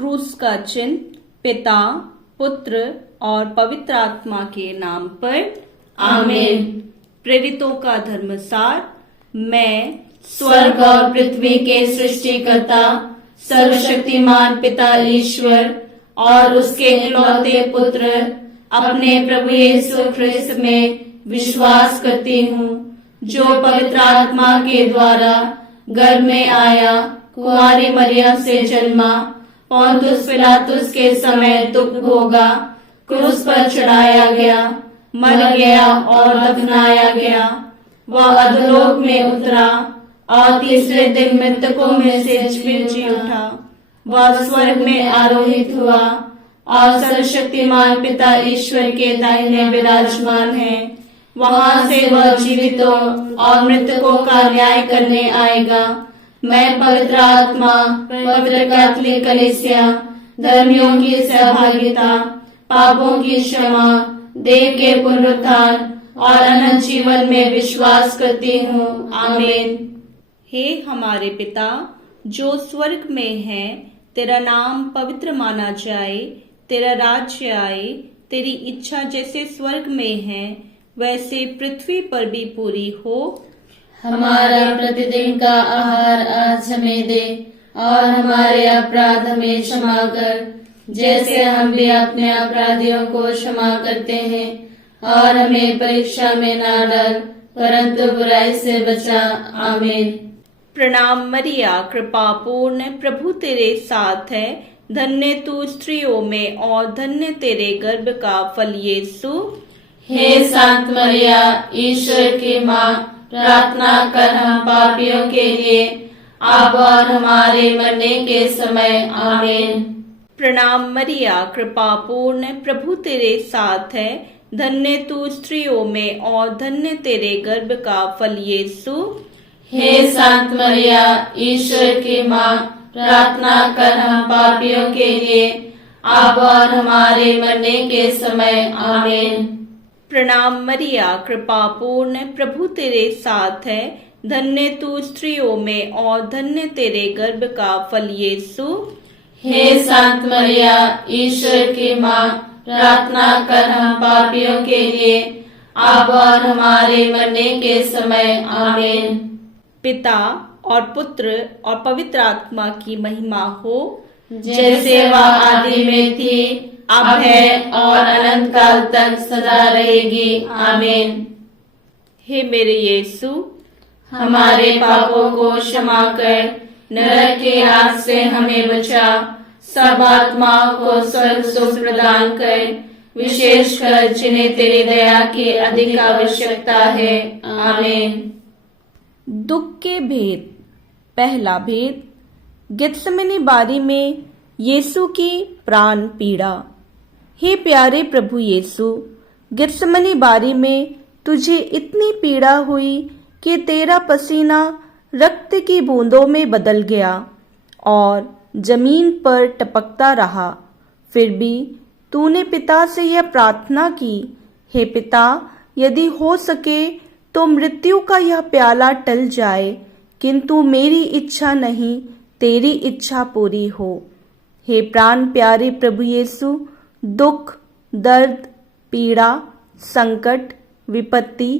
क्रूस का चिन्ह पिता, पुत्र और पवित्र आत्मा के नाम पर आमीन। प्रेरितों का धर्मसार। मैं स्वर्ग और पृथ्वी के सृष्टिकर्ता सर्वशक्तिमान पिता ईश्वर और उसके इकलौते पुत्र अपने प्रभु यीशु ख्रिस्त में विश्वास करती हूँ, जो पवित्र आत्मा के द्वारा गर्भ में आया, कुंवारी मरियम से जन्मा, पोंतुस पिलातुस के समय दुख भोगा, क्रूस पर चढ़ाया गया, मर गया और दफनाया गया। वह अधोलोक में उतरा और तीसरे दिन मृतकों में से फिर जी उठा। वह स्वर्ग में आरोहित हुआ और सर्वशक्तिमान पिता ईश्वर के दाहिने विराजमान है। वहां से वह जीवितों और मृतकों का न्याय करने आएगा। मैं पवित्र आत्मा, पवित्र कैथोलिक कलीसिया, धर्मियों की सहभागिता, पापों की क्षमा, देह के पुनरुत्थान और अनंत जीवन में विश्वास करती हूँ। आमीन। हे हमारे पिता जो स्वर्ग में है, तेरा नाम पवित्र माना जाए, तेरा राज्य आए, तेरी इच्छा जैसे स्वर्ग में है वैसे पृथ्वी पर भी पूरी हो। हमारा प्रतिदिन का आहार आज हमें दे और हमारे अपराध हमें क्षमा कर, जैसे हम भी अपने अपराधियों को क्षमा करते हैं, और हमें परीक्षा में ना डाल, परंतु बुराई से बचा। आमीन। प्रणाम मरिया, कृपा पूर्ण, प्रभु तेरे साथ है। धन्य तू स्त्रियों में और धन्य तेरे गर्भ का फल यीशु। हे संत मरिया, ईश्वर की माँ, प्रार्थना कर हम पापियों के लिए, अब और हमारे मरने के समय। आमीन। प्रणाम मरिया, कृपा पूर्ण, प्रभु तेरे साथ है। धन्य तू स्त्रियों में और धन्य तेरे गर्भ का फल यीशु। हे संत मरिया, ईश्वर की माँ, प्रार्थना कर हम पापियों के लिए, अब और हमारे मरने के समय। आमीन। प्रणाम मरिया, कृपा पूर्ण, प्रभु तेरे साथ है। धन्य तू स्त्रियों में और धन्य तेरे गर्भ का फल यीशु। हे संत मरिया, ईश्वर की माँ, प्रार्थना कर हम पापियों के लिए, अब और हमारे मरने के समय। आमीन। पिता और पुत्र और पवित्र आत्मा की महिमा हो, जैसे वह आदि में थी, अब है और अनंत काल तक सदा रहेगी। आमीन। हे मेरे यीशु, हमारे पापों को क्षमा कर, नरक की आग से हमें बचा, सब आत्माओं को स्वर्ग सुख प्रदान कर, विशेषकर जिन्हें तेरी दया की अधिक आवश्यकता है। आमीन। दुख के भेद। पहला भेद, गेत्सेमनी बारी में यीशु की प्राण पीड़ा। हे प्यारे प्रभु यीशु, गेत्सेमनी बारी में तुझे इतनी पीड़ा हुई कि तेरा पसीना रक्त की बूंदों में बदल गया और जमीन पर टपकता रहा। फिर भी तूने पिता से यह प्रार्थना की, हे पिता, यदि हो सके तो मृत्यु का यह प्याला टल जाए, किंतु मेरी इच्छा नहीं, तेरी इच्छा पूरी हो। हे प्राण प्यारे प्रभु यीशु, दुख, दर्द, पीड़ा, संकट, विपत्ति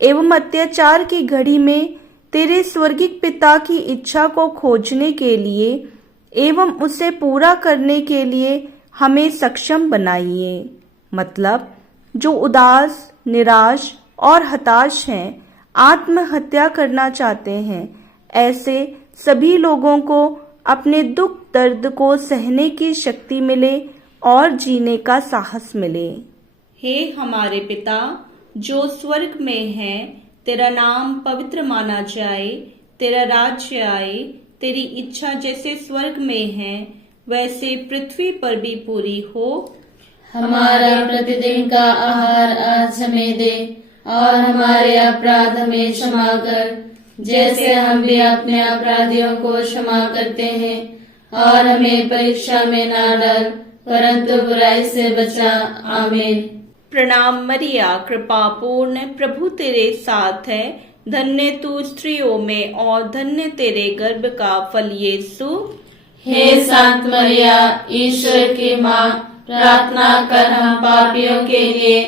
एवं अत्याचार की घड़ी में तेरे स्वर्गिक पिता की इच्छा को खोजने के लिए एवं उसे पूरा करने के लिए हमें सक्षम बनाइए। मतलब जो उदास, निराश और हताश हैं, आत्महत्या करना चाहते हैं, ऐसे सभी लोगों को अपने दुख दर्द को सहने की शक्ति मिले और जीने का साहस मिले। हे हमारे पिता जो स्वर्ग में है, तेरा नाम पवित्र माना जाए, तेरा राज्य आए, तेरी इच्छा जैसे स्वर्ग में है वैसे पृथ्वी पर भी पूरी हो। हमारा प्रतिदिन का आहार आज हमें दे और हमारे अपराध हमें क्षमा कर, जैसे हम भी अपने अपराधियों को क्षमा करते हैं, और हमें परीक्षा में ना डाल, परंतु बुराई से बचा। आमीन। प्रणाम मरिया, कृपा पूर्ण, प्रभु तेरे साथ है। धन्य तू स्त्रियों में और धन्य तेरे गर्भ का फल यीशु। हे संत मरिया, ईश्वर की माँ, प्रार्थना कर हम पापियों के लिए,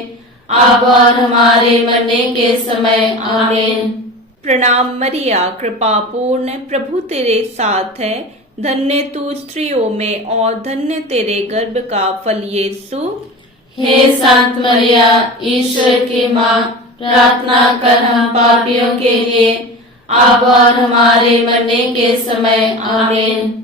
अब और हमारे मरने के समय। आमीन। प्रणाम मरिया, कृपा पूर्ण, प्रभु तेरे साथ है, धन्य तू स्त्रियों में और धन्य तेरे गर्भ का फल यीशु। हे संत मरिया, ईश्वर की माँ, प्रार्थना कर हम पापियों के लिए, अब और हमारे मरने के समय। आमीन।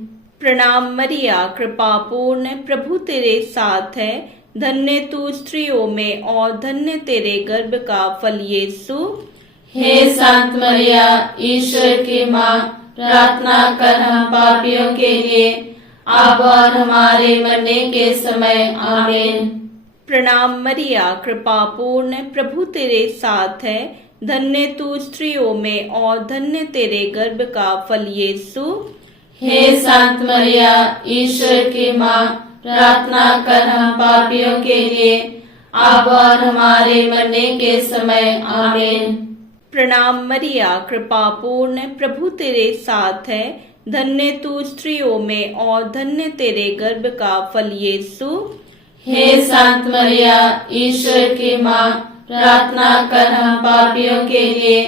प्रणाम मरिया, कृपा पूर्ण, प्रभु तेरे साथ है, धन्य तू स्त्रियों में और धन्य तेरे गर्भ का फल यीशु। हे संत मरिया, ईश्वर की माँ, प्रार्थना कर हम पापियों के लिए, अब और हमारे मरने के समय। आमीन। प्रणाम मरिया, कृपा पूर्ण, प्रभु तेरे साथ है, धन्य तू स्त्रियों में और धन्य तेरे गर्भ का फल यीशु। हे संत मरिया, ईश्वर की माँ, प्रार्थना कर हम पापियों के लिए, अब और हमारे मरने के समय। आमीन। प्रणाम मरिया, कृपा पूर्ण, प्रभु तेरे साथ है, धन्य तू स्त्रियों में और धन्य तेरे गर्भ का फल यीशु। हे संत मरिया, ईश्वर की माँ, प्रार्थना कर हम पापियों के लिए,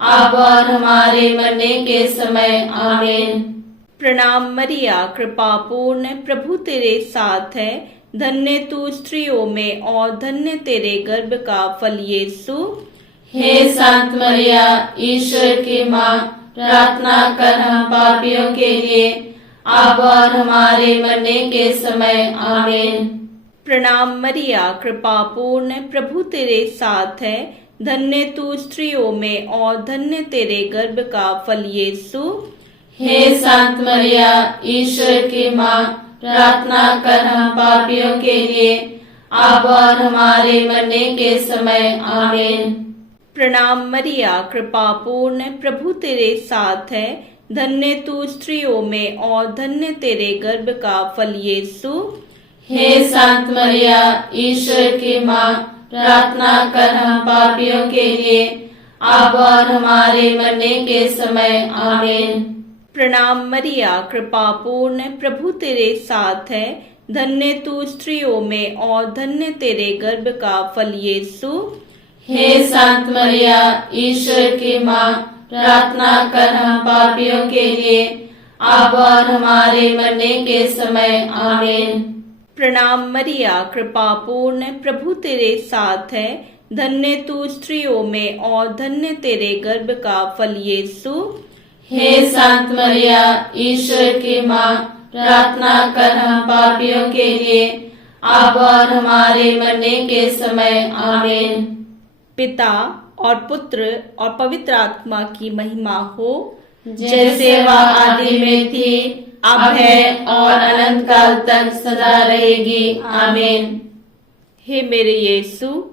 अब और हमारे मरने के समय। आमीन। प्रणाम मरिया, कृपा पूर्ण, प्रभु तेरे साथ है, धन्य तू स्त्रियों में और धन्य तेरे गर्भ का फल यीशु। हे संत मरिया, ईश्वर की माँ, प्रार्थना कर हम पापियों के लिए, अब और हमारे मरने के समय। आमीन। प्रणाम मरिया, कृपा पूर्ण, प्रभु तेरे साथ है, धन्य तू स्त्रियों में और धन्य तेरे गर्भ का फल यीशु। हे संत मरिया, ईश्वर की माँ, प्रार्थना कर हम पापियों के लिए, अब और हमारे मरने के समय। आमीन। प्रणाम मरिया, कृपा पूर्ण, प्रभु तेरे साथ है, धन्य तू स्त्रियों में और धन्य तेरे गर्भ का फल यीशु। हे संत मरिया, ईश्वर की माँ, प्रार्थना कर हम पापियों के लिए, अब और हमारे मरने के समय। आमीन। प्रणाम मरिया, कृपा पूर्ण, प्रभु तेरे साथ है, धन्य तू स्त्रियों में और धन्य तेरे गर्भ का फल यीशु। हे संत मरिया, ईश्वर की माँ, प्रार्थना कर हम पापियों के लिए, अब और हमारे मरने के समय। आमीन। प्रणाम मरिया, कृपा पूर्ण, प्रभु तेरे साथ है, धन्य तू स्त्रियों में और धन्य तेरे गर्भ का फल यीशु। हे संत मरिया, ईश्वर की माँ, प्रार्थना कर हम पापियों के लिए, अब और हमारे मरने के समय। आमीन। पिता और पुत्र और पवित्र आत्मा की महिमा हो, जैसे वह आदि में थी, अब है और अनंत काल तक सदा रहेगी। आमीन। हे मेरे यीशु,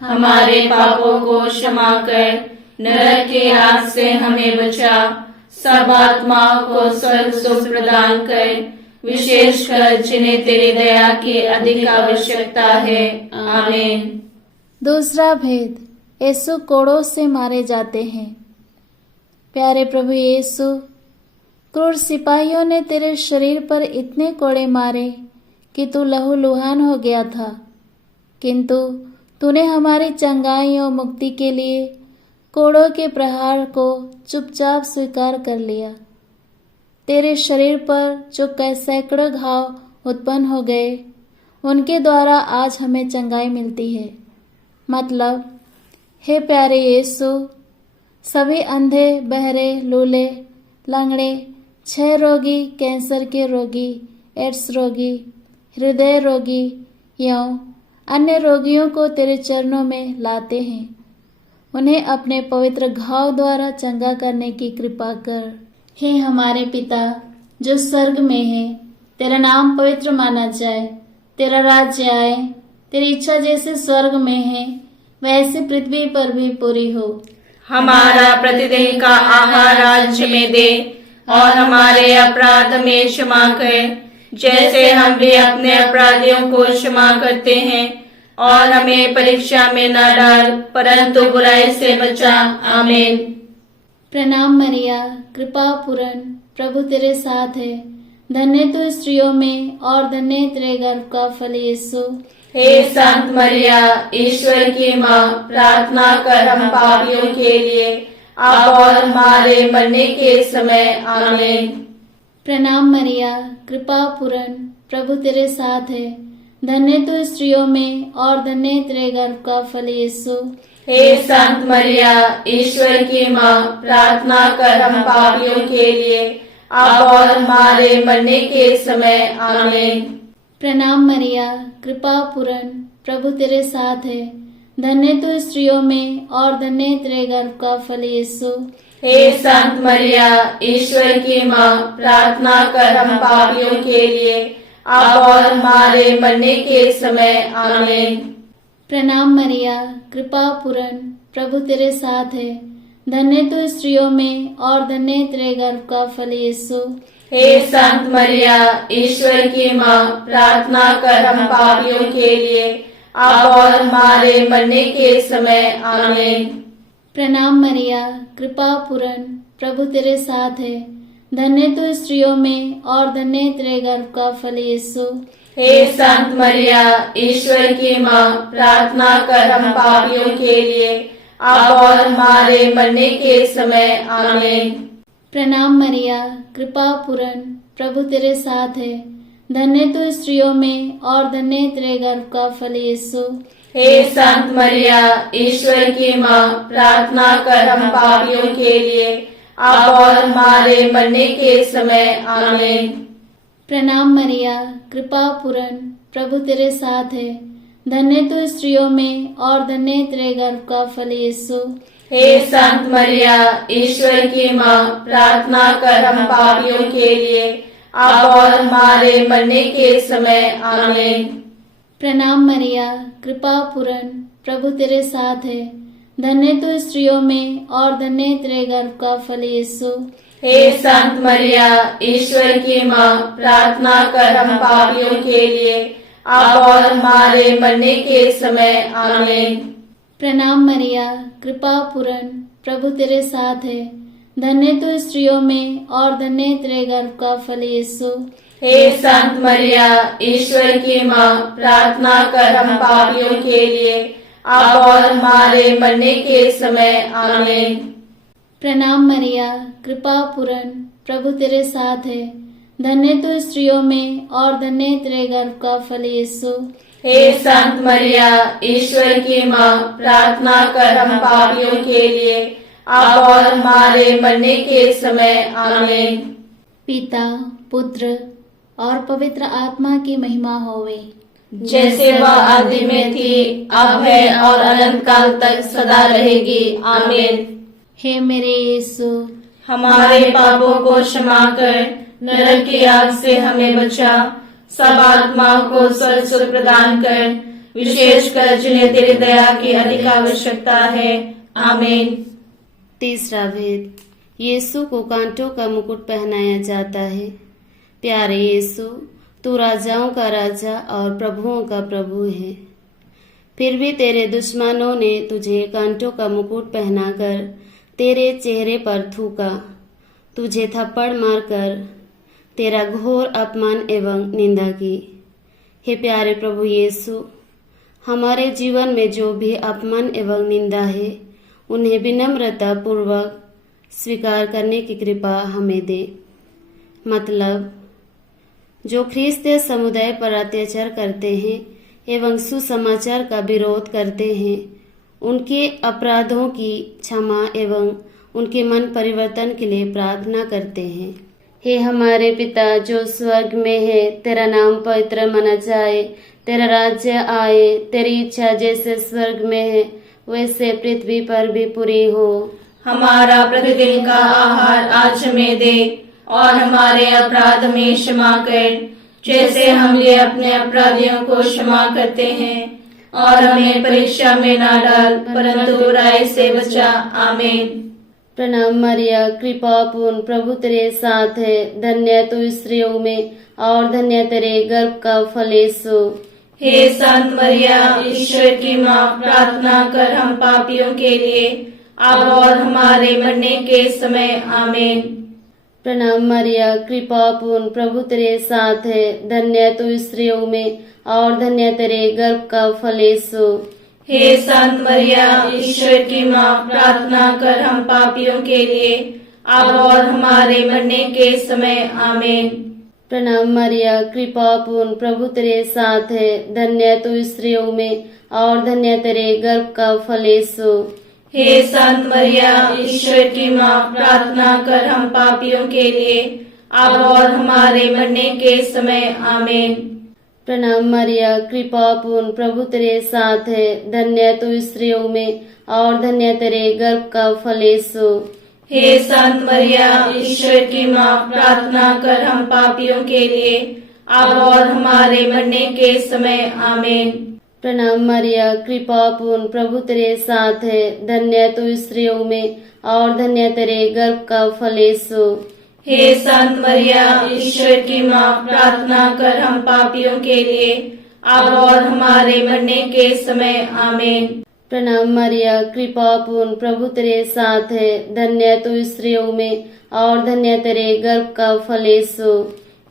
हमारे पापों को क्षमा कर, नरक की आग से हमें बचा, सब आत्माओं को स्वर्ग सुख प्रदान कर, विशेषकर जिन्हें तेरी दया की अधिक आवश्यकता है। आमीन। दूसरा भेद, यीशु कोड़ों से मारे जाते हैं। प्यारे प्रभु यीशु, क्रूर सिपाहियों ने तेरे शरीर पर इतने कोड़े मारे कि तू लहूलुहान हो गया था, किंतु तूने हमारी चंगाई और मुक्ति के लिए कोड़ों के प्रहार को चुपचाप स्वीकार कर लिया। तेरे शरीर पर जो सैकड़ों घाव उत्पन्न हो गए, उनके द्वारा आज हमें चंगाई मिलती है। मतलब, हे प्यारे यीशु, सभी अंधे, बहरे, लूले, लंगड़े, क्षय रोगी, कैंसर के रोगी, एड्स रोगी, हृदय रोगी एवं अन्य रोगियों को तेरे चरणों में लाते हैं। उन्हें अपने पवित्र घाव द्वारा चंगा करने की कृपा कर। हे हमारे पिता जो स्वर्ग में है, तेरा नाम पवित्र माना जाए, तेरा राज्य आए, तेरी इच्छा जैसे स्वर्ग में है वैसे पृथ्वी पर भी पूरी हो। हमारा प्रतिदिन का आहार आज हमें दे, और हमारे अपराध में क्षमा कर, जैसे हम भी अपने अपराधियों को क्षमा करते हैं, और हमें परीक्षा में न डाल, परंतु बुराई से बचा। आमीन। प्रणाम मरिया, कृपा पूर्ण, प्रभु तेरे साथ है, धन्य तू स्त्रियों में और धन्य तेरे गर्भ का फल यीशु। हे संत मरिया, ईश्वर की माँ, प्रार्थना कर हम पापियों के लिए, अब और हमारे मरने के समय। आमीन। प्रणाम मरिया, कृपा पूर्ण, प्रभु तेरे साथ है। धन्य तू स्त्रियों में और धन्य तेरे गर्भ का फल यीशु। हे संत मरिया, ईश्वर की माँ, प्रार्थना कर हम पापियों के लिए, अब और हमारे मरने के समय। आमीन। प्रणाम मरिया, कृपा पूर्ण, प्रभु तेरे साथ है। धन्य तू स्त्रियों में और धन्य तेरे गर्भ का फल यीशु। हे संत मरिया, ईश्वर की माँ, प्रार्थना कर हम पापियों के लिए, अब और हमारे मरने के समय। आमीन। प्रणाम मरिया, कृपा पूर्ण, प्रभु तेरे साथ है। धन्य तू स्त्रियों में और धन्य तेरे गर्भ का फल यीशु। हे संत मरिया, ईश्वर की माँ, प्रार्थना कर हम पापियों के लिए, अब और हमारे मरने के समय। आमीन। प्रणाम मरिया, कृपा पूर्ण, प्रभु तेरे साथ है। धन्य तू स्त्रियों में और धन्य तेरे गर्भ का फल यीशु। हे संत मरिया, ईश्वर की माँ, प्रार्थना कर हम पापियों के लिए, अब और हमारे मरने के समय। आमीन। प्रणाम मरिया, कृपा पूर्ण, प्रभु तेरे साथ है। धन्य तू स्त्रियों में और धन्य तेरे गर्भ का फल यीशु। हे संत मरिया, ईश्वर की माँ, प्रार्थना कर हम पापियों के लिए, अब और हमारे मरने के समय। आमीन। प्रणाम मरिया, कृपा पूर्ण, प्रभु तेरे साथ है। धन्य तू स्त्रियों में और धन्य तेरे गर्भ का फल यीशु। हे संत मरिया, ईश्वर की माँ, प्रार्थना कर हम पापियों के लिए, अब और हमारे मरने के समय। आमीन। प्रणाम मरिया, कृपा पूर्ण, प्रभु तेरे साथ है। धन्य तू स्त्रियों में और धन्य तेरे गर्भ का फल यीशु। हे संत मरिया, ईश्वर की माँ, प्रार्थना कर हम पापियों के लिए, अब और हमारे मरने के समय। आमीन। प्रणाम मरिया, कृपा पूर्ण, प्रभु तेरे साथ है। धन्य तू स्त्रियों में और धन्य तेरे गर्भ का फल यीशु। हे संत मरिया, ईश्वर की माँ, प्रार्थना कर हम पापियों के लिए, अब और हमारे मरने के समय। आमीन। प्रणाम मरिया, कृपा पूर्ण, प्रभु तेरे साथ है। धन्य तू स्त्रियों में और धन्य तेरे गर्भ का फल यीशु। हे संत मरिया, ईश्वर की माँ, प्रार्थना कर हम पापियों के लिए, अब और हमारे मरने के समय। आमीन। पिता, पुत्र और पवित्र आत्मा की महिमा होवे, जैसे वह आदि में थी, अब है और अनंत काल तक सदा रहेगी। आमीन। हे मेरे यीशु, हमारे पापों को क्षमा कर, नरक की आग से हमें बचा, सब आत्माओं को स्वर्ग प्रदान कर, विशेषकर जिन्हें तेरी दया की अधिक आवश्यकता है। आमीन। तीसरा भेद, यीशु को कांटों का मुकुट पहनाया जाता है। प्यारे यीशु, तू राजाओं का राजा और प्रभुओं का प्रभु है, फिर भी तेरे दुश्मनों ने तुझे कांटों का मुकुट पहनाकर तेरे चेहरे पर थूका, तुझे थप्पड़ मारकर तेरा घोर अपमान एवं निंदा की। हे प्यारे प्रभु यीशु, हमारे जीवन में जो भी अपमान एवं निंदा है, उन्हें विनम्रता पूर्वक स्वीकार करने की कृपा हमें दे। मतलब, जो ख्रिस्तीय समुदाय पर अत्याचार करते हैं एवं सुसमाचार का विरोध करते हैं, उनके अपराधों की क्षमा एवं उनके मन परिवर्तन के लिए प्रार्थना करते हैं। हे हमारे पिता जो स्वर्ग में है, तेरा नाम पवित्र माना जाए, तेरा राज्य आए, तेरी इच्छा जैसे स्वर्ग में है वैसे पृथ्वी पर भी पूरी हो। हमारा प्रतिदिन का आहार आज हमें दे, और हमारे अपराध में क्षमा कर, जैसे हम ये अपने अपराधियों को क्षमा करते हैं, और हमें परीक्षा में ना डाल, परंतु बुराई से बचा। आमीन। प्रणाम मरिया, कृपा पूर्ण, प्रभु तेरे साथ है। धन्य तू स्त्रियों में और धन्य तेरे गर्भ का फल यीशु। हे संत मरिया, ईश्वर की माँ, प्रार्थना कर हम पापियों के लिए, अब और हमारे मरने के समय। आमीन। प्रणाम मरिया, कृपा पूर्ण, प्रभु तेरे साथ है। धन्य तू स्त्रियों में और धन्य तेरे गर्भ का फल यीशु। हे संत मरिया, ईश्वर की माँ, प्रार्थना कर हम पापियों के लिए, अब और हमारे मरने के समय। आमीन। प्रणाम मरिया, कृपा पूर्ण, प्रभु तेरे साथ है। धन्य तू स्त्रियों में और धन्य तेरे गर्भ का फल यीशु। हे संत मरिया, ईश्वर की माँ, प्रार्थना कर हम पापियों के लिए, अब और हमारे मरने के समय। आमीन। प्रणाम मरिया, कृपा पूर्ण, प्रभु तेरे साथ है। धन्य तू स्त्रियों में और धन्य तेरे गर्भ का फल यीशु। हे संत मरिया, ईश्वर की माँ, प्रार्थना कर हम पापियों के लिए, अब और हमारे मरने के समय। आमीन। प्रणाम मरिया, कृपा पूर्ण, प्रभु तेरे साथ है। धन्य तू स्त्रियों में और धन्य तेरे गर्भ का फल यीशु। हे संत मरिया, ईश्वर की माँ, प्रार्थना कर हम पापियों के लिए, अब और हमारे मरने के समय। आमीन। प्रणाम मरिया, कृपा पूर्ण, प्रभु तेरे साथ है। धन्य तू स्त्रियों में और धन्य तेरे गर्भ का फल यीशु।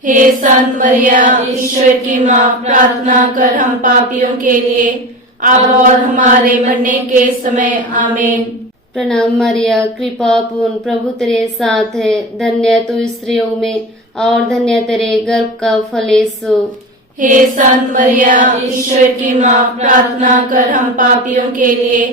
हे संत मरिया, ईश्वर की माँ, प्रार्थना कर हम पापियों के लिए, अब और हमारे मरने के समय। आमीन। प्रणाम मरिया, कृपा पूर्ण, प्रभु तेरे साथ है। धन्य तू स्त्रियों में और धन्य तेरे गर्भ का फल यीशु। हे संत मरिया, ईश्वर की माँ, प्रार्थना कर हम पापियों के लिए,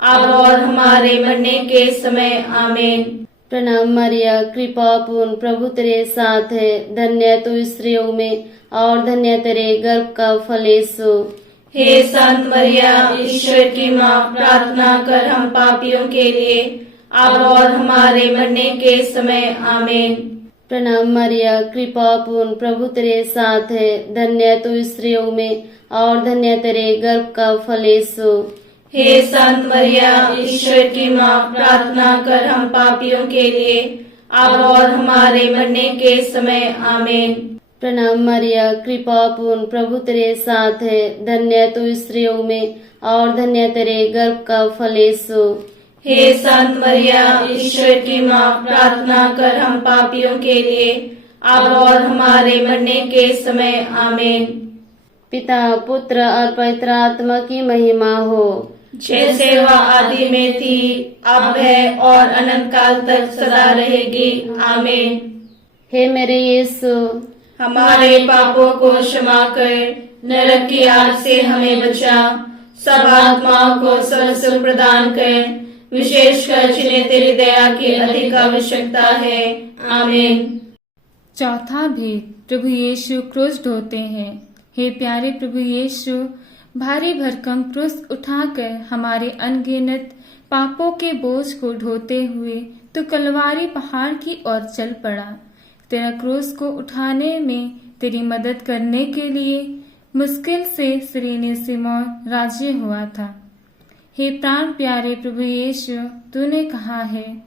अब और हमारे मरने के समय। आमीन। प्रणाम मरिया, कृपा पूर्ण, प्रभु तेरे साथ है। धन्य तू स्त्रियों में और धन्य तेरे गर्भ का फल यीशु। हे संत मरिया, ईश्वर की माँ, प्रार्थना कर हम पापियों के लिए, अब और हमारे मरने के समय। आमीन। प्रणाम मरिया, कृपा पूर्ण, प्रभु तेरे साथ है। धन्य तू स्त्रियों में और धन्य तेरे गर्भ का फल यीशु। हे संत मरिया, ईश्वर की माँ, प्रार्थना कर हम पापियों के लिए, अब और हमारे मरने के समय। आमीन। प्रणाम मरिया, कृपा पूर्ण, प्रभु तेरे साथ है। धन्य तू स्त्रियों में और धन्य तेरे गर्भ का फल यीशु। हे संत मरिया, ईश्वर की माँ, प्रार्थना कर हम पापियों के लिए, अब और हमारे मरने के समय। आमीन। पिता, पुत्र और पवित्र आत्मा की महिमा हो, जैसे वह आदि में थी, अब है और अनंत काल तक सदा रहेगी। आमीन। हे मेरे यीशु, हमारे पापों को क्षमा कर, नरक की आग से हमें बचा, सब आत्माओं को स्वर्ग सुख प्रदान कर, विशेषकर जिन्हें तेरी दया की अधिक आवश्यकता है। आमीन। चौथा भेद, प्रभु यीशु क्रूस ढोते हैं। हे प्यारे प्रभु यीशु, भारी भरकम क्रूस उठाकर हमारे अनगिनत पापों के बोझ को ढोते हुए तो कलवारी पहाड़ की ओर चल पड़ा। तेरा क्रूस को उठाने में तेरी मदद करने के लिए मुश्किल से सिरेने सिमोन राजी हुआ था। हे प्राण प्यारे प्रभु यीशु, तूने कहा है,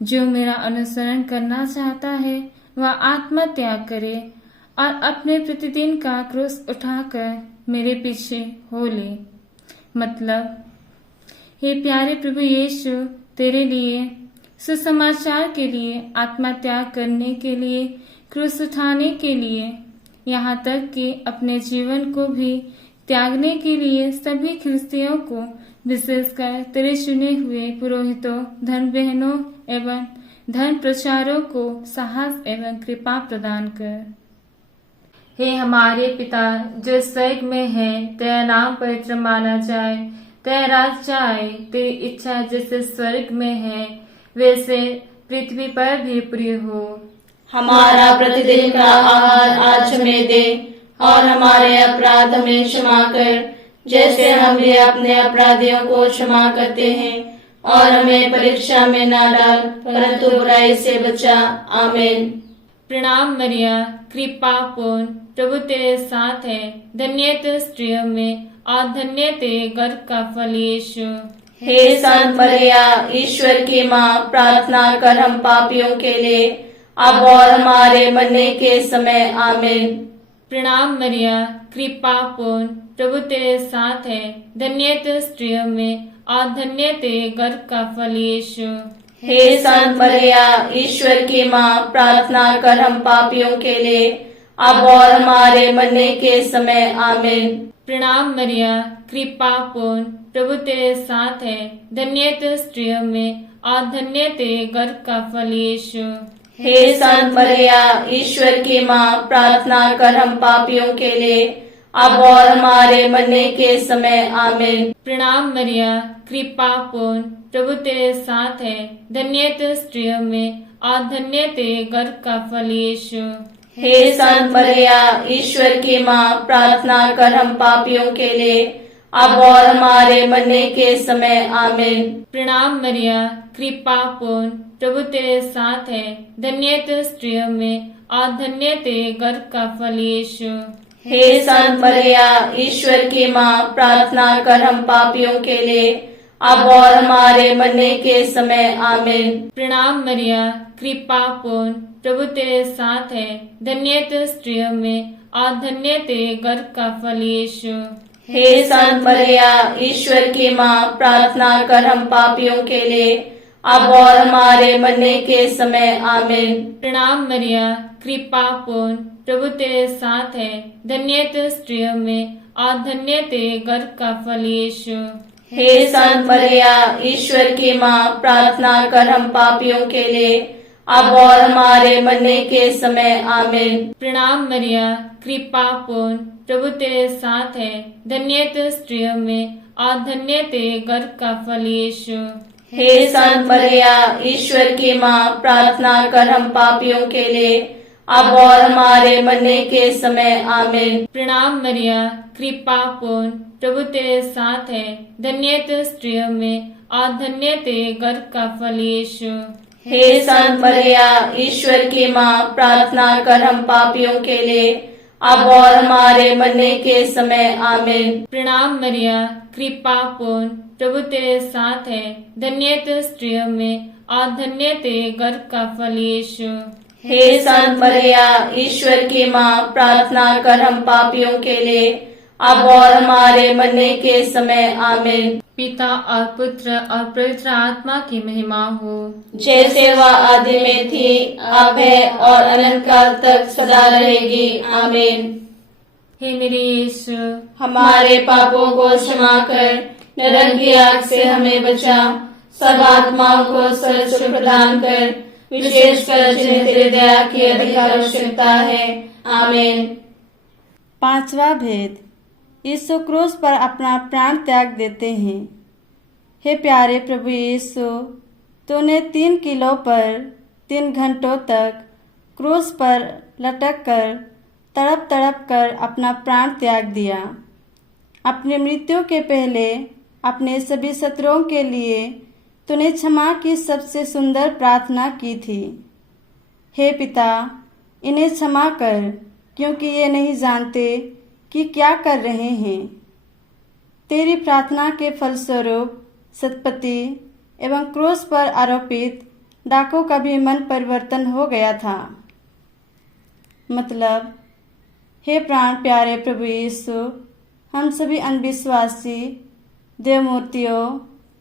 जो मेरा अनुसरण करना चाहता है वह आत्मा त्याग करे और अपने प्रतिदिन का क्रूस उठाकर मेरे पीछे हो ले। मतलब, हे प्यारे प्रभु यीशु, तेरे लिए सुसमाचार के लिए, आत्मा त्याग करने के लिए, क्रूस उठाने के लिए, यहाँ तक कि अपने जीवन को भी त्यागने के लिए सभी ख्रिस्तियों को, विशेषकर तेरे चुने हुए पुरोहितों, धर्म बहनों एवं धर्म प्रचारों को साहस एवं कृपा प्रदान कर। हे हमारे पिता जो स्वर्ग में है, तेरा नाम पवित्र माना जाए, तेरा राज्य आए, तेरी इच्छा जैसे स्वर्ग में है वैसे पृथ्वी पर भी पूरी हो। हमारा प्रतिदिन का आहार आज हमें दे, और हमारे अपराध हमें क्षमा कर, जैसे हम भी अपने अपराधियों को क्षमा करते हैं, और हमें परीक्षा में ना डाल, परंतु बुराई से बचा। आमीन। प्रणाम मरिया, कृपा पूर्ण, प्रभु तेरे साथ है। धन्य तू स्त्रियों में और धन्य तेरे गर्भ का फल यीशु। हे संत मरिया, ईश्वर की माँ, प्रार्थना कर हम पापियों के लिए, अब और हमारे मरने के समय। आमीन। प्रणाम मरिया, कृपा पूर्ण, प्रभु तेरे साथ है। धन्य तू स्त्रियों में और धन्य तेरे गर्भ का फल यीशु। हे संत मरिया, ईश्वर की माँ, प्रार्थना कर हम पापियों के लिए, अब और हमारे मरने के समय। आमीन। प्रणाम मरिया, कृपा पूर्ण, प्रभु तेरे साथ है, धन्य तू स्त्रियों में और धन्य तेरे गर्भ का फल यीशु। हे संत मरिया, ईश्वर की माँ, प्रार्थना कर हम पापियों के लिए, अब और हमारे मरने के समय। आमीन। प्रणाम मरिया, कृपा पूर्ण, प्रभु तेरे साथ है, धन्य तू स्त्रियों में और धन्य तेरे गर्भ का फल यीशु। हे संत मरिया, ईश्वर की माँ, प्रार्थना कर हम पापियों के लिए, अब और हमारे मरने के समय। आमीन। प्रणाम मरिया, कृपा पूर्ण, प्रभु तेरे साथ है, धन्य तू स्त्रियों में और धन्य तेरे गर्भ का फल यीशु। हे संत मरिया, ईश्वर की माँ, प्रार्थना कर हम पापियों के लिए, अब और हमारे मरने के समय। आमीन। प्रणाम मरिया, कृपा पूर्ण, प्रभु तेरे साथ है, धन्य तू स्त्रियों में और धन्य तेरे गर्भ का फल यीशु। हे संत मरिया, ईश्वर की माँ, प्रार्थना कर हम पापियों के लिए, अब और हमारे मरने के समय। आमीन। प्रणाम मरिया, कृपा पूर्ण, प्रभु तेरे साथ है, धन्य तू स्त्रियों में और धन्य तेरे गर्भ का फल यीशु। हे संत मरिया, ईश्वर की माँ, प्रार्थना कर हम पापियों के लिए, अब और हमारे मरने के समय। आमीन। प्रणाम मरिया, कृपा पूर्ण, प्रभु तेरे साथ है, धन्य तू स्त्रियों में और धन्य तेरे गर्भ का फल यीशु। हे संत मरिया, ईश्वर की माँ, प्रार्थना कर हम पापियों के लिए, अब और हमारे मरने के समय। आमीन। प्रणाम मरिया, कृपा पूर्ण, प्रभु तेरे साथ है, धन्य तू स्त्रियों में और धन्य तेरे गर्भ का फल यीशु। हे संत मरिया, ईश्वर की माँ, प्रार्थना कर हम पापियों के लिए, अब और हमारे मरने के समय। आमीन। प्रणाम मरिया, कृपा पूर्ण, प्रभु तेरे साथ है, धन्य तू स्त्रियों में और धन्य तेरे गर्भ का फल यीशु। हे संत मरिया, ईश्वर की माँ, प्रार्थना कर हम पापियों के लिए, अब और हमारे मरने के समय। आमीन। पिता और पुत्र और पवित्र आत्मा की महिमा हो, जैसे वह आदि में थी, अब है और अनंत काल तक सदा रहेगी। आमीन। हे मेरे यीशु, हमारे पापों को क्षमा कर, नरक की आग से हमें बचा, सब आत्माओं को स्वर्ग प्रदान कर, विशेषकर जिन्हें तेरे दया की अधिक आवश्यकता है। आमीन। पांचवा भेद, यीशु क्रूस पर अपना प्राण त्याग देते हैं। हे प्यारे प्रभु यीशु, तूने 3 किलो पर 3 घंटों तक क्रूस पर लटक कर तड़प तड़प कर अपना प्राण त्याग दिया। अपनी मृत्यु के पहले अपने सभी शत्रुओं के लिए तूने क्षमा की सबसे सुंदर प्रार्थना की थी। हे पिता, इन्हें क्षमा कर, क्योंकि ये नहीं जानते कि क्या कर रहे हैं। तेरी प्रार्थना के फलस्वरूप सतपति एवं क्रूस पर आरोपित डाकुओं का भी मन परिवर्तन हो गया था। मतलब, हे प्राण प्यारे प्रभु यीशु, हम सभी अनविश्वासी, देवमूर्तियों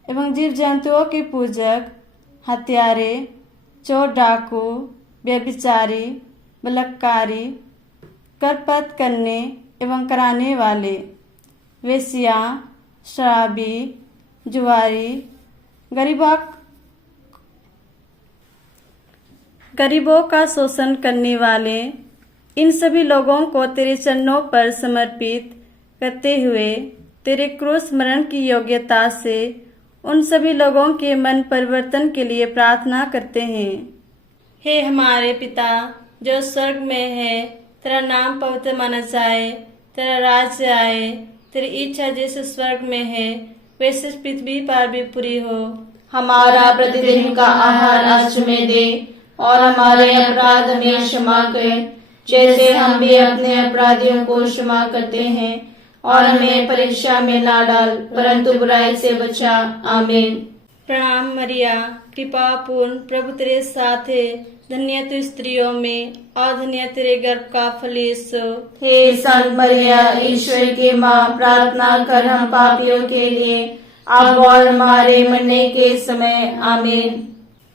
एवं जीव जंतुओं के पूजक, हत्यारे, चोर डाकू, व्यभिचारी, बलात्कारी, करपत करने एवं कराने वाले, वेश्या, शराबी, जुआरी, गरीबों का शोषण करने वाले, इन सभी लोगों को तेरे चरणों पर समर्पित करते हुए तेरे क्रूस मरण की योग्यता से उन सभी लोगों के मन परिवर्तन के लिए प्रार्थना करते हैं। हे हमारे पिता जो स्वर्ग में है, तेरा नाम पवित्र माना जाए, तेरा राज्य आए, तेरी इच्छा जैसे स्वर्ग में है वैसे पृथ्वी पर भी पूरी हो। हमारा प्रतिदिन का आहार आज हमें दे, और हमारे अपराध हमें क्षमा कर, जैसे हम भी अपने अपराधियों को क्षमा करते हैं, और हमें परीक्षा में ना डाल, परंतु बुराई से बचा। आमीन। प्रणाम मरिया, कृपा पूर्ण, प्रभु तेरे साथ है, धन्य तू स्त्रियों में और धन्य तेरे गर्भ का फल यीशु। हे संत मरिया, ईश्वर की माँ, प्रार्थना कर हम पापियों के लिए, अब और हमारे मरने के समय। आमीन।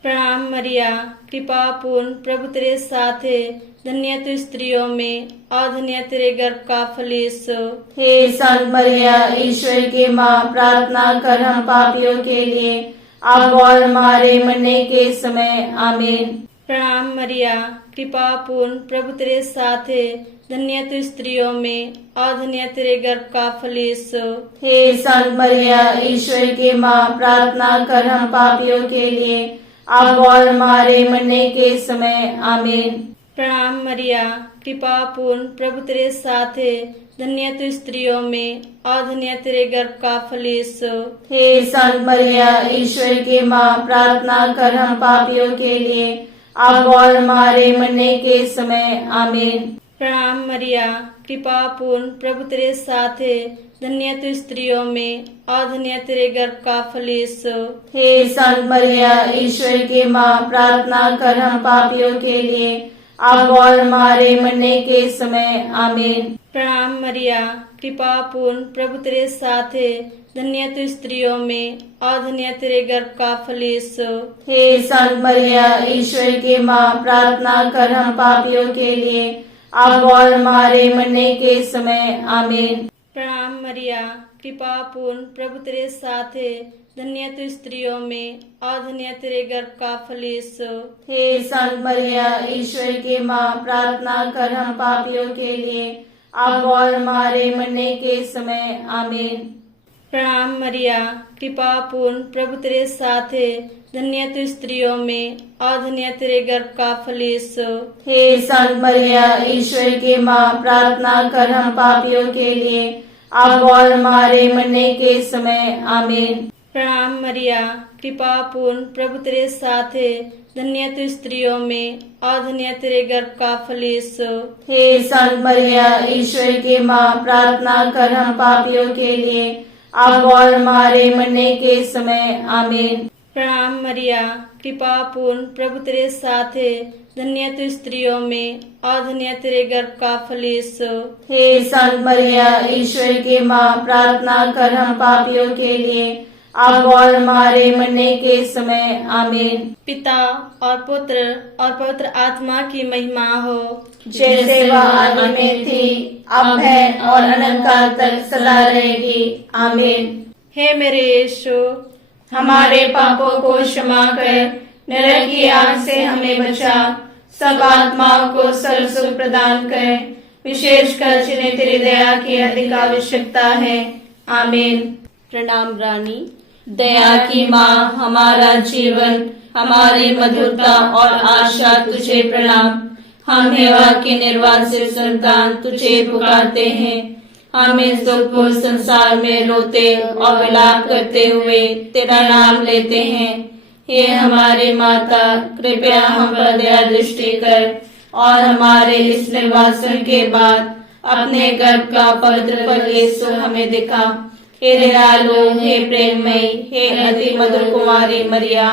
प्रणाम मरिया, कृपा पूर्ण, प्रभु तेरे साथ है। धन्य तू स्त्रियों में और धन्य तेरे गर्भ का फल यीशु। हे संत मरिया, ईश्वर की माँ, प्रार्थना कर हम पापियों के लिए, अब और हमारे मरने के समय। आमीन। प्रणाम मरिया, कृपा पूर्ण, प्रभु तेरे साथ है। धन्य तू स्त्रियों में और धन्य तेरे गर्भ का फल यीशु। हे संत मरिया, ईश्वर की माँ, प्रार्थना कर हम पापियों के लिए, अब और हमारे मरने के समय। आमीन। प्रणाम मरिया, कृपा पूर्ण, प्रभु तेरे साथ है। धन्य तू स्त्रियों में और धन्य तेरे गर्भ का फल यीशु। हे संत मरिया, ईश्वर की माँ, प्रार्थना कर हम पापियों के लिए, अब और हमारे मरने के समय। आमीन। प्रणाम मरिया, कृपा पूर्ण, प्रभु तेरे साथ है। धन्य तू स्त्रियों में और धन्य तेरे गर्भ का फल यीशु। हे संत मरिया, ईश्वर की माँ, प्रार्थना कर हम पापियों के लिए, अब और हमारे मरने के समय। आमीन। प्रणाम मरिया, कृपा पूर्ण, प्रभु तेरे साथ है। धन्य तू स्त्रियों में और धन्य तेरे गर्भ का फल यीशु। हे संत मरिया, ईश्वर की माँ, प्रार्थना कर हम पापियों के लिए, अब और हमारे मरने के समय। आमीन। प्रणाम मरिया, कृपा पूर्ण, प्रभु तेरे साथ है। धन्य तू स्त्रियों में और धन्य तेरे गर्भ का फल यीशु। हे संत मरिया, ईश्वर की माँ, प्रार्थना कर हम पापियों के लिए, अब और हमारे मरने के समय। आमीन। प्रणाम मरिया, कृपा पूर्ण, प्रभु तेरे साथ है। धन्य तू स्त्रियों में और धन्य तेरे गर्भ का फल यीशु। हे संत मरिया, ईश्वर की माँ, प्रार्थना कर हम पापियों के लिए, अब और हमारे मरने के समय। आमीन। प्रणाम मरिया, कृपा पूर्ण, प्रभु तेरे साथ है। धन्य तू स्त्रियों में और धन्य तेरे गर्भ का फल यीशु। हे संत मरिया, ईश्वर की माँ, प्रार्थना कर हम पापियों के लिए, अब और हमारे मरने के समय। आमीन। प्रणाम मरिया, कृपा पूर्ण, प्रभु तेरे साथ है। धन्य तू स्त्रियों में और धन्य तेरे गर्भ का फल यीशु। हे संत मरिया, ईश्वर की माँ, प्रार्थना कर हम पापियों के लिए, अब और हमारे मरने के समय। आमीन। पिता और पुत्र और पवित्र आत्मा की महिमा हो, जैसे वह आदि में थी, अब है और अनंत काल तक सदा रहेगी। आमीन। हे मेरे यीशु, हमारे पापों को क्षमा कर, नरक की आग से हमें बचा, सब आत्माओं को सर्व सुख प्रदान कर, विशेषकर जिन्हें तेरी दया की अधिक आवश्यकता है। आमीन। प्रणाम रानी, दया की माँ, हमारा जीवन, हमारी मधुरता और आशा तुझे प्रणाम। हम हेवा के निर्वासित संतान तुझे पुकारते हैं। हम इस दुखपूर्ण संसार में रोते और विलाप करते हुए तेरा नाम लेते हैं। हे हमारे माता, कृपया हम पर दया दृष्टि कर और हमारे इस निर्वासन के बाद अपने गर्भ का पवित्र फल यीशु हमें दिखा। हे दयालु, हे प्रेममयी, हे अति मधुर कुमारी मरिया,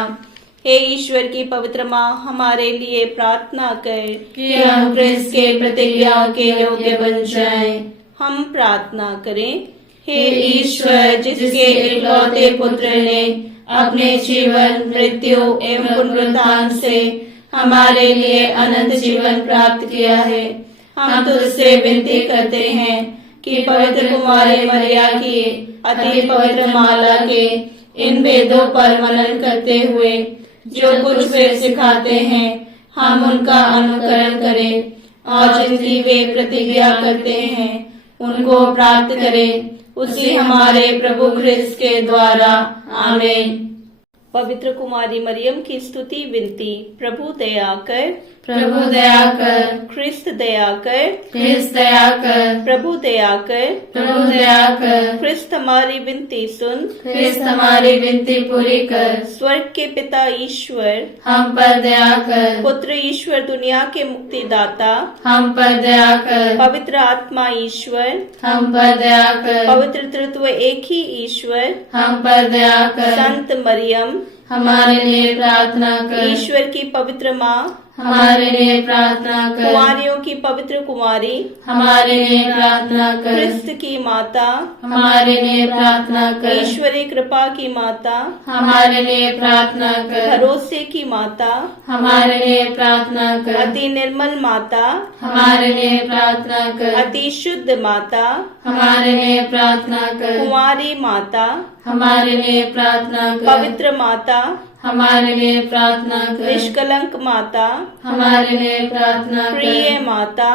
हे ईश्वर की पवित्र माँ, हमारे लिए प्रार्थना कर कि हम क्रिस्त के प्रतिज्ञाओं के योग्य बन जाएं। हम प्रार्थना करें। हे ईश्वर, जिसके इकलौते पुत्र ने अपने जीवन, मृत्यु एवं पुनरुत्थान से हमारे लिए अनंत जीवन प्राप्त किया है, हम तुझसे विनती करते हैं कि पवित्र कुमारी मरिया की अति पवित्र माला के इन वेदों पर मनन करते हुए जो कुछ वे सिखाते हैं, हम उनका अनुकरण करें और जिनकी वे प्रतिज्ञा करते हैं उनको प्राप्त करें, उसी हमारे प्रभु ख्रिस्त के द्वारा। आमीन। पवित्र कुमारी मरियम की स्तुति विनती। प्रभु दया कर, प्रभु दया कर, ख्रिस्त दया कर, ख्रिस्त दया कर, प्रभु दया कर, प्रभु दया कर, ख्रिस्त हमारी विनती सुन, ख्रिस्त हमारी विनती पूरी कर, स्वर्ग के पिता ईश्वर, हम पर दया कर, पुत्र ईश्वर दुनिया के मुक्तिदाता, हम पर दया कर, पवित्र आत्मा ईश्वर, हम पर दया कर, पवित्र तत्व एक ही ईश्वर, हम पर दया कर, संत मरियम, हमारे लिए प्रार्थना कर, ईश्वर की पवित्र माँ, हमारे लिए प्रार्थना कर। कुंवारियों की पवित्र कुमारी, हमारे लिए प्रार्थना कर। क्रिस्त की माता, हमारे लिए प्रार्थना कर। ईश्वरी कृपा की माता, हमारे लिए प्रार्थना कर। भरोसे की माता, हमारे लिए प्रार्थना कर। अति निर्मल माता, हमारे लिए प्रार्थना कर। अति शुद्ध माता, हमारे लिए प्रार्थना कर। कुंवारी माता, हमारे लिए प्रार्थना कर। पवित्र माता, हमारे लिए प्रार्थना कर। निष्कलंक माता, हमारे लिए प्रार्थना कर। प्रिय माता,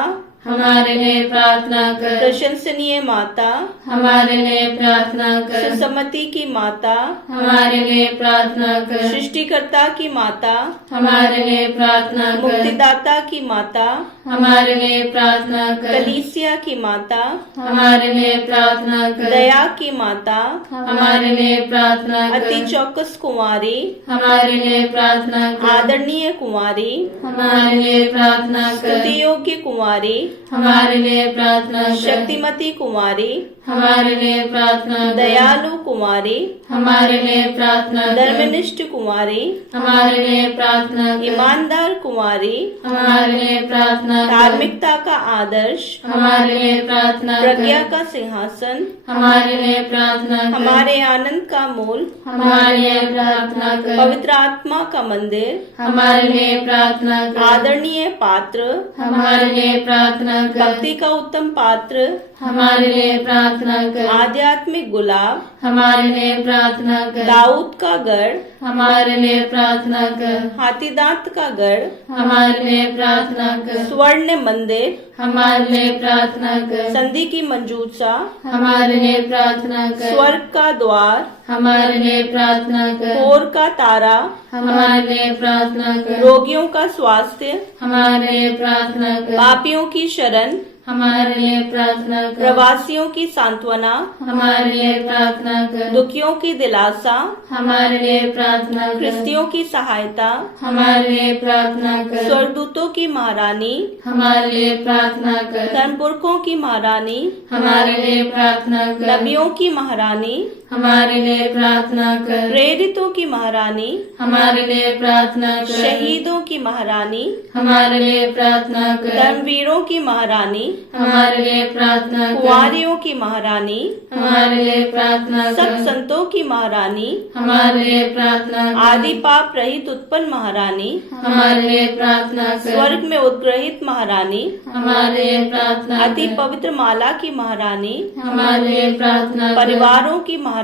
हमारे लिए प्रार्थना कर। प्रशंसनीय माता, हमारे लिए प्रार्थना कर। सुसमति की माता, हमारे लिए प्रार्थना कर। सृष्टिकर्ता की माता, हमारे लिए प्रार्थना कर। मुक्तिदाता की माता, हमारे लिए प्रार्थना कर। कलीसिया की माता, हमारे लिए प्रार्थना कर। दया की माता, हमारे लिए प्रार्थना अति कर। चौकस कुंवारी, हमारे लिए प्रार्थना कर। आदरणीय कुंवारी, हमारे लिए प्रार्थना कर। स्तुति योग्य कुंवारी, हमारे लिए प्रार्थना कर। शक्तिमती कुंवारी, हमारे लिए प्रार्थना कर। दयालु कुंवारी, हमारे लिए प्रार्थना कर। धर्मनिष्ठ कुंवारी, हमारे लिए प्रार्थना कर। ईमानदार कुंवारी, हमारे लिए प्रार्थना कर। धार्मिकता का आदर्श, हमारे लिए प्रार्थना कर। प्रज्ञा का सिंहासन, हमारे लिए प्रार्थना कर। हमारे आनंद का मूल, हमारे लिए प्रार्थना कर। पवित्र आत्मा का मंदिर, हमारे लिए प्रार्थना कर। आदरणीय पात्र, हमारे लिए प्रार्थना कर। भक्ति का उत्तम पात्र, हमारे लिए प्रार्थना कर। आध्यात्मिक गुलाब, हमारे लिए प्रार्थना कर। दाऊद का गढ़, हमारे लिए प्रार्थना कर। हाथीदांत का गढ़, हमारे लिए प्रार्थना कर। स्वर्ण मंदिर, हमारे लिए प्रार्थना कर। संधि की मंजूसा, हमारे लिए प्रार्थना कर। स्वर्ग का द्वार, हमारे लिए प्रार्थना कर। भोर का तारा, हमारे लिए प्रार्थना कर। रोगियों का स्वास्थ्य, हमारे लिए प्रार्थना कर। पापियों की शरण, हमारे लिए प्रार्थना कर। प्रवासियों की सांत्वना, हमारे लिए प्रार्थना कर। दुखियों की दिलासा, हमारे लिए प्रार्थना कर। ख्रिस्तियों की सहायता, हमारे लिए प्रार्थना कर। स्वर्गदूतों की महारानी, हमारे लिए प्रार्थना कर। धर्मपुरखों की महारानी, हमारे लिए प्रार्थना कर। नबियों की महारानी, हमारे लिए प्रार्थना कर। प्रेरितों की महारानी, हमारे लिए प्रार्थना कर। शहीदों की महारानी, हमारे लिए प्रार्थना कर। धर्मवीरों की महारानी, हमारे लिए प्रार्थना कर। कुंवारियों की महारानी, हमारे लिए प्रार्थना सब कर। संतों की महारानी, हमारे लिए प्रार्थना कर। आदि पाप रहित उत्पन्न महारानी, हमारे लिए प्रार्थना कर। स्वर्ग में उद्ग्रहित महारानी, हमारे लिए प्रार्थना अति कर। पवित्र माला की महारानी, हमारे लिए प्रार्थना कर। परिवारों की महारानी,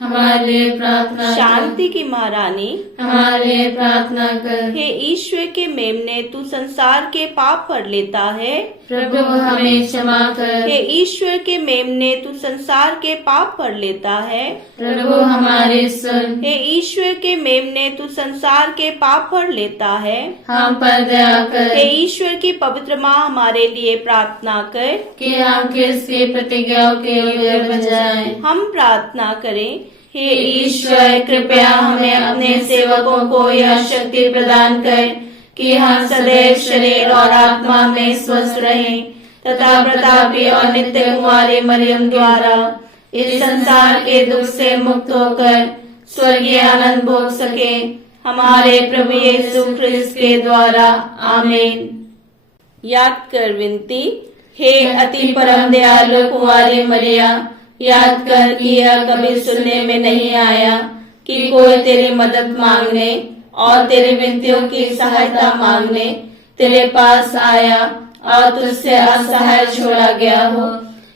हमारे लिए प्रार्थना कर। शांति की महारानी, हमारे लिए प्रार्थना कर। हे ईश्वर के मेमने, तू संसार के पाप पर लेता है। प्रभु हमें क्षमा कर। हे ईश्वर के मेमने, तू संसार के पाप पर लेता है। प्रभु हमारे सुन। हे ईश्वर के मेमने, तू संसार के पाप पर लेता है। हम पर दया कर। हे ईश्वर की पवित्र माँ, हमारे लिए प्रार्थना कर। कि हम किसकी प्रतिज्ञाओं के योग्य बन जाएं। हम प्रार्थना करें। हे ईश्वर कृपया हमें अपने सेवकों को यह शक्ति प्रदान कर कि हम सदैव शरीर और आत्मा में स्वस्थ रहें तथा प्रतापी और नित्य कुमारी मरियम द्वारा इस संसार के दुख से मुक्त होकर स्वर्गीय आनंद भोग सके, हमारे प्रभु यीशु ख्रिस्त के द्वारा। आमीन। याद कर विनती। हे अति परम दयालु कुंवारी मरिया, याद कर कि यह कभी सुनने में नहीं आया कि कोई तेरी मदद मांगने और तेरी विनतियों की सहायता मांगने तेरे पास आया और तुझसे असहाय छोड़ा गया हो।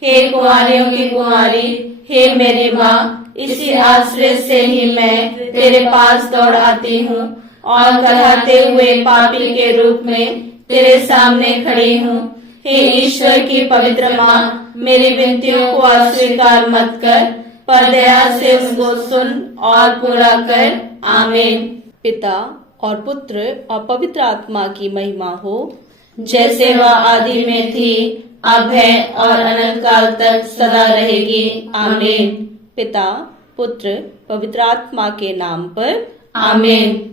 हे कुंवारियों की कुंवारी, हे मेरी माँ, इसी आश्रय से ही मैं तेरे पास दौड़ आती हूँ और कहते हुए पापी के रूप में तेरे सामने खड़ी हूँ। हे ईश्वर की पवित्र माँ, मेरी विनतियों को अस्वीकार मत कर, पर दया से उसको सुन और पूरा कर। आमीन। पिता और पुत्र और पवित्र आत्मा की महिमा हो, जैसे वह आदि में थी, अब है और अनंत काल तक सदा रहेगी। आमीन। पिता, पुत्र, पवित्र आत्मा के नाम पर। आमीन।